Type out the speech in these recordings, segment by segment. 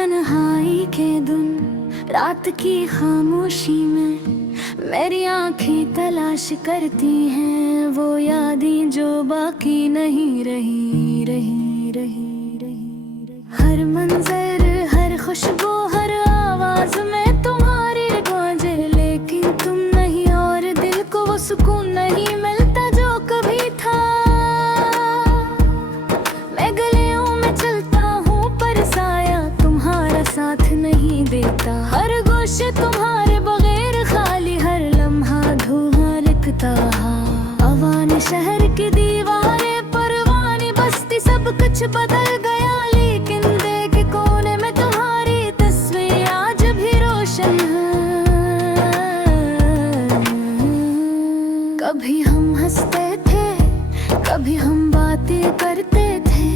तन्हाई के दिन रात की खामोशी में मेरी आँखें तलाश करती हैं वो यादें जो बाकी नहीं रही। हर मंजर, हर खुशबू, हर आवाज में तुम्हारी गूंजे, लेकिन तुम नहीं और दिल को वो सुकून नहीं मिलता जो कभी था। मैं गलियों में चलता हूँ पर साया तुम्हारा साथ नहीं देता। हर गोशे तुम्हारे बगैर खाली, हर लम्हा धुआं लिखता। अवान शहर की दीवारें, परवानी बस्ती, सब कुछ बदल गया, लेकिन दिल के कोने में तुम्हारी तस्वीर आज भी रोशन है। कभी हम हंसते थे, कभी हम बातें करते थे,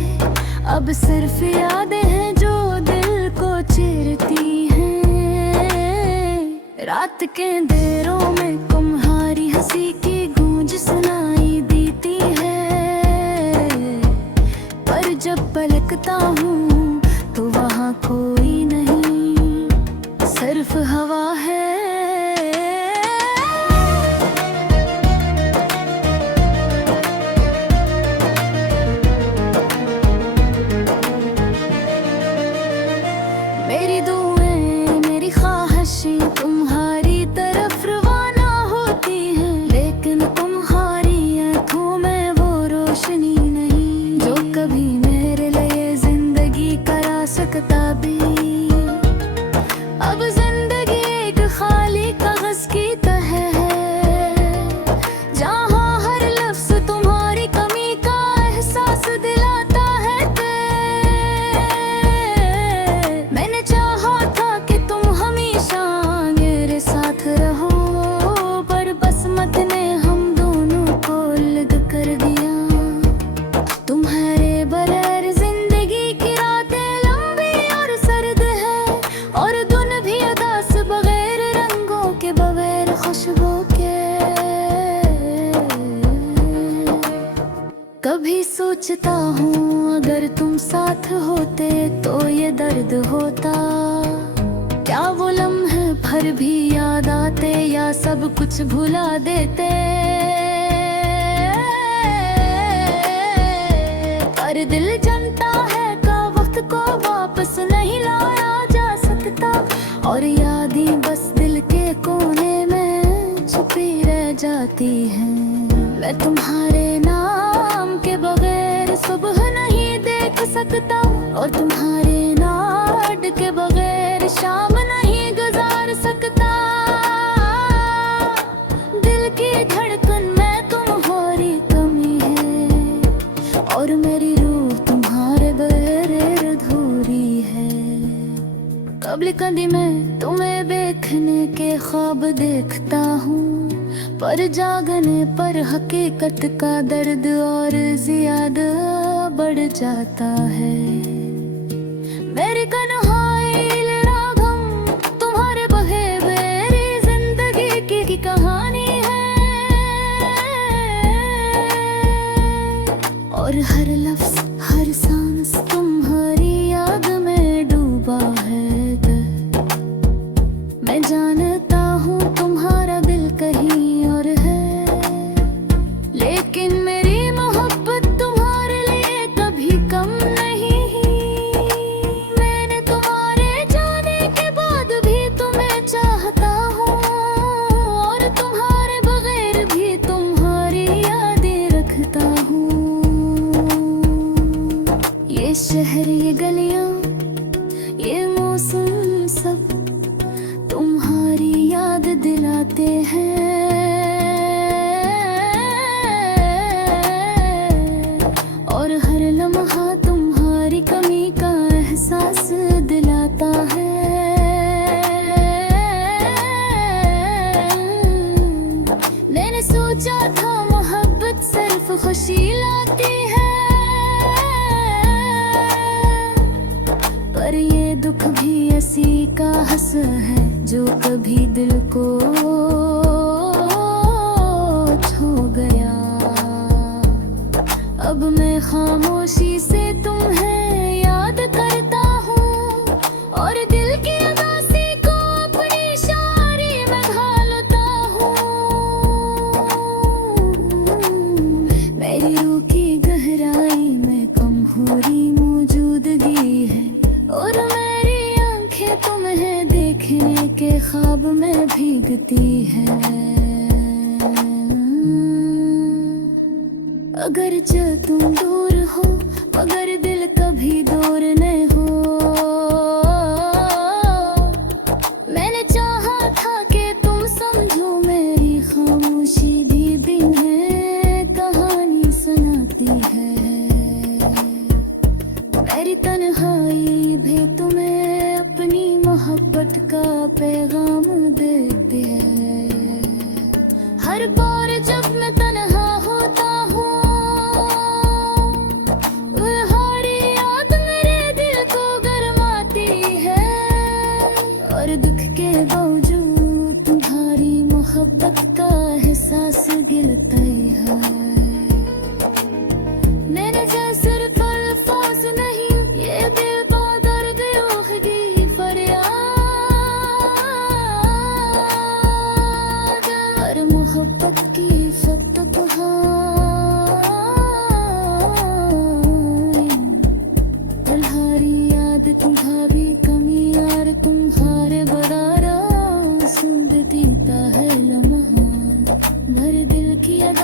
अब सिर्फ यादें हैं जो दिल को चीरती हैं। रात के अंधेरों में तुम्हारी हंसी की गूंज सुनाई देती है, पर जब पलकता हूँ तो वहाँ कोई नहीं, सिर्फ हवा है। मेरी दुआएं, मेरी ख्वाहिशें तुम्हारी तरफ रवाना होती हैं, लेकिन तुम्हारी आँखों में वो रोशनी नहीं जो कभी मेरे लिए जिंदगी करा सकता भी। अब जिंदगी एक खाली कागज की तरह है, जहाँ हर लफ्ज तुम्हारी कमी का एहसास दिलाता है। मैंने चाहा था कि तुम हमेशा मेरे साथ रहो, पर बसमत ने हम दोनों को अलग कर दिया। तुम्हारे बगैर जिंदगी की रातें लंबी और सर्द है, और दिन भी उदास बगैर रंगों के, बगैर खुशबू के। कभी सोचता हूँ अगर तुम साथ होते तो ये दर्द होता। क्या वो लम्हे भर भी याद आते या सब कुछ भुला देते। पर दिल जानता है का वक्त को वापस नहीं लाया जा सकता, और यादें बस दिल के कोने में छुपी रह जाती हैं। मैं तुम्हारे नाम के बगैर सुबह नहीं देख सकता, और तुम्हारे नाड के बगैर शाम नहीं गुजार सकता। दिल की धड़कन में तुम्हारी कमी है, और मेरी रूह तुम्हारे बगैर अधूरी है। कब्ल कदी मैं तुम्हें देखने के ख्वाब देखता हूँ, पर जागने पर हकीकत का दर्द और ज्यादा बढ़ जाता है। मेरी कन्हाई रागम तुम्हारे बहे मेरी जिंदगी की कहानी है, और हर लफ्ज, हर सांस तुम्हारी याद में डूबा है। मैं जानता हूँ तुम्हारा दिल कहीं और है, लेकिन मेरी मोहब्बत तुम्हारे लिए कभी कम नहीं। मैंने तुम्हारे जाने के बाद भी तुम्हें चाहता हूँ, और तुम्हारे बगैर भी तुम्हारी यादें रखता हूँ। ये शहर, ये गलियाँ, ये मौसम सब तुम्हारी याद दिलाते हैं, और हर लम्हा तुम्हारी कमी का एहसास दिलाता है। मैंने सोचा था मोहब्बत सिर्फ खुशी लाती है, पर ये दुख भी ऐसी का हंस है जो कभी दिल को छू गया। अब मैं खामोशी से तुम्हें याद करता हूँ, अगरचे तुम दूर हो मगर दिल कभी दूर नहीं हो। मैंने चाहा था कि तुम समझो मेरी खामोशी भी दिन है कहानी सुनाती है। मेरी तन्हाई भी तुम्हें अपनी मोहब्बत का पैगाम देती है। हर बार जब मैं तन्हा होता हूँ तुम्हारी याद मेरे दिल को गरमाती है। और दुख के बावजूद तुम्हारी मोहब्बत का एहसास गिलता ही है। मैंने सिर्फ अल्फाज नहीं ये बेबादर दिलों की फरियाद। हर मोहब्बत की फतक तुम्हारी याद तुम्हारी कमी और तुम्हारे बरारा सुन देता है लम्हा। भर दिल की अदा